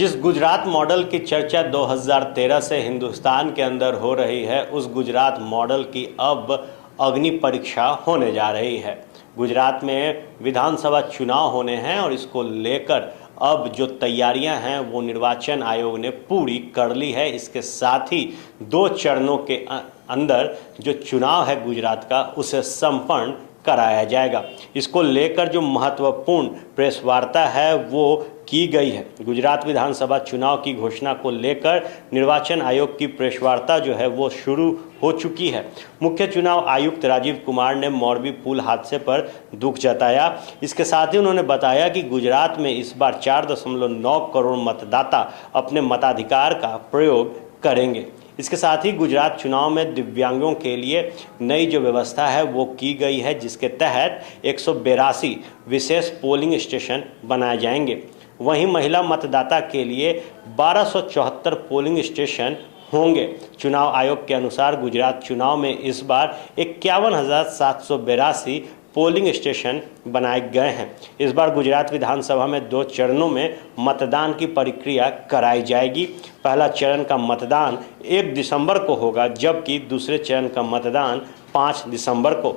जिस गुजरात मॉडल की चर्चा 2013 से हिंदुस्तान के अंदर हो रही है, उस गुजरात मॉडल की अब अग्नि परीक्षा होने जा रही है। गुजरात में विधानसभा चुनाव होने हैं और इसको लेकर अब जो तैयारियां हैं वो निर्वाचन आयोग ने पूरी कर ली है। इसके साथ ही 2 चरणों के अंदर जो चुनाव है गुजरात का, उसे संपन्न कराया जाएगा। इसको लेकर जो महत्वपूर्ण प्रेस वार्ता है वो की गई है। गुजरात विधानसभा चुनाव की घोषणा को लेकर निर्वाचन आयोग की प्रेस वार्ता जो है वो शुरू हो चुकी है। मुख्य चुनाव आयुक्त राजीव कुमार ने मोरबी पुल हादसे पर दुख जताया। इसके साथ ही उन्होंने बताया कि गुजरात में इस बार 4.9 करोड़ मतदाता अपने मताधिकार का प्रयोग करेंगे। इसके साथ ही गुजरात चुनाव में दिव्यांगों के लिए नई जो व्यवस्था है वो की गई है, जिसके तहत 182 विशेष पोलिंग स्टेशन बनाए जाएंगे। वहीं महिला मतदाता के लिए 1274 पोलिंग स्टेशन होंगे। चुनाव आयोग के अनुसार गुजरात चुनाव में इस बार 51,782 पोलिंग स्टेशन बनाए गए हैं। इस बार गुजरात विधानसभा में 2 चरणों में मतदान की प्रक्रिया कराई जाएगी। पहला चरण का मतदान 1 दिसंबर को होगा, जबकि दूसरे चरण का मतदान 5 दिसंबर को।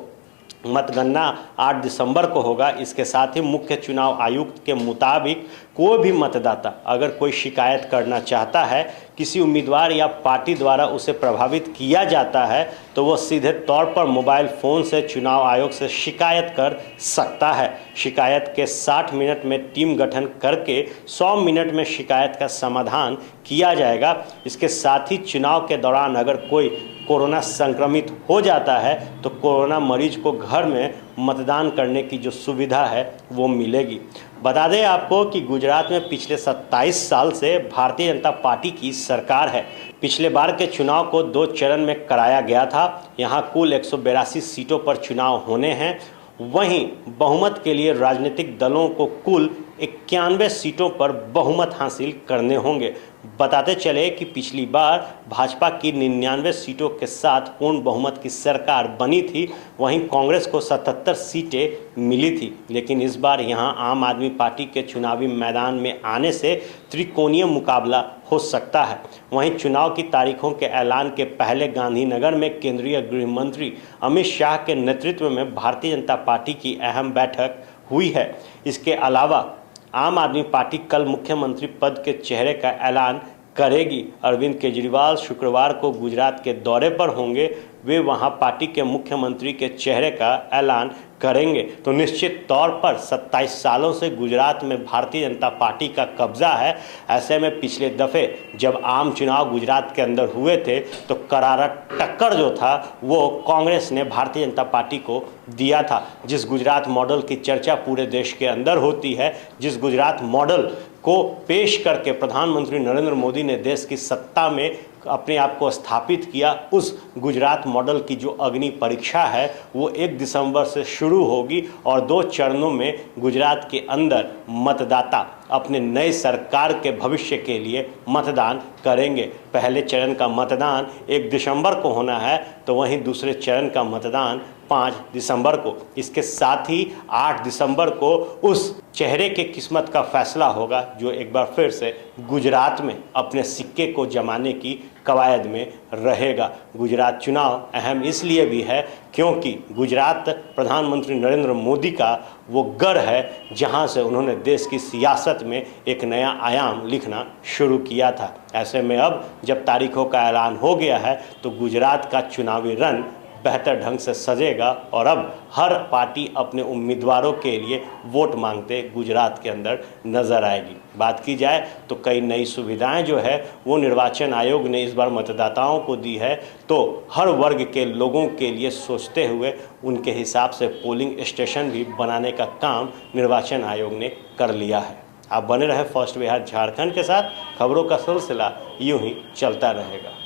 मतगणना 8 दिसंबर को होगा। इसके साथ ही मुख्य चुनाव आयुक्त के मुताबिक कोई भी मतदाता अगर कोई शिकायत करना चाहता है, किसी उम्मीदवार या पार्टी द्वारा उसे प्रभावित किया जाता है, तो वो सीधे तौर पर मोबाइल फ़ोन से चुनाव आयोग से शिकायत कर सकता है। शिकायत के 60 मिनट में टीम गठन करके 100 मिनट में शिकायत का समाधान किया जाएगा। इसके साथ ही चुनाव के दौरान अगर कोई कोरोना संक्रमित हो जाता है तो कोरोना मरीज को घर में मतदान करने की जो सुविधा है वो मिलेगी। बता दें आपको कि गुजरात में पिछले 27 साल से भारतीय जनता पार्टी की सरकार है। पिछले बार के चुनाव को 2 चरण में कराया गया था। यहाँ कुल 182 सीटों पर चुनाव होने हैं। वहीं बहुमत के लिए राजनीतिक दलों को कुल 91 सीटों पर बहुमत हासिल करने होंगे। बताते चले कि पिछली बार भाजपा की 99 सीटों के साथ पूर्ण बहुमत की सरकार बनी थी। वहीं कांग्रेस को 77 सीटें मिली थी, लेकिन इस बार यहां आम आदमी पार्टी के चुनावी मैदान में आने से त्रिकोणीय मुकाबला हो सकता है। वहीं चुनाव की तारीखों के ऐलान के पहले गांधीनगर में केंद्रीय गृह मंत्री अमित शाह के नेतृत्व में भारतीय जनता पार्टी की अहम बैठक हुई है। इसके अलावा आम आदमी पार्टी कल मुख्यमंत्री पद के चेहरे का ऐलान करेगी। अरविंद केजरीवाल शुक्रवार को गुजरात के दौरे पर होंगे। वे वहां पार्टी के मुख्यमंत्री के चेहरे का ऐलान करेंगे। तो निश्चित तौर पर 27 सालों से गुजरात में भारतीय जनता पार्टी का कब्जा है। ऐसे में पिछले दफ़े जब आम चुनाव गुजरात के अंदर हुए थे तो करारा टक्कर जो था वो कांग्रेस ने भारतीय जनता पार्टी को दिया था। जिस गुजरात मॉडल की चर्चा पूरे देश के अंदर होती है, जिस गुजरात मॉडल को पेश करके प्रधानमंत्री नरेंद्र मोदी ने देश की सत्ता में अपने आप को स्थापित किया, उस गुजरात मॉडल की जो अग्नि परीक्षा है वो 1 दिसंबर से शुरू होगी और 2 चरणों में गुजरात के अंदर मतदाता अपने नए सरकार के भविष्य के लिए मतदान करेंगे। पहले चरण का मतदान 1 दिसंबर को होना है, तो वहीं दूसरे चरण का मतदान 5 दिसंबर को। इसके साथ ही 8 दिसंबर को उस चेहरे के किस्मत का फैसला होगा जो एक बार फिर से गुजरात में अपने सिक्के को जमाने की कवायद में रहेगा। गुजरात चुनाव अहम इसलिए भी है क्योंकि गुजरात प्रधानमंत्री नरेंद्र मोदी का वो गढ़ है जहां से उन्होंने देश की सियासत में एक नया आयाम लिखना शुरू किया था। ऐसे में अब जब तारीखों का ऐलान हो गया है तो गुजरात का चुनावी रण बेहतर ढंग से सजेगा और अब हर पार्टी अपने उम्मीदवारों के लिए वोट मांगते गुजरात के अंदर नजर आएगी। बात की जाए तो कई नई सुविधाएं जो है वो निर्वाचन आयोग ने इस बार मतदाताओं को दी है, तो हर वर्ग के लोगों के लिए सोचते हुए उनके हिसाब से पोलिंग स्टेशन भी बनाने का काम निर्वाचन आयोग ने कर लिया है। आप बने रहे फर्स्ट बिहार झारखंड के साथ। खबरों का सिलसिला यूं ही चलता रहेगा।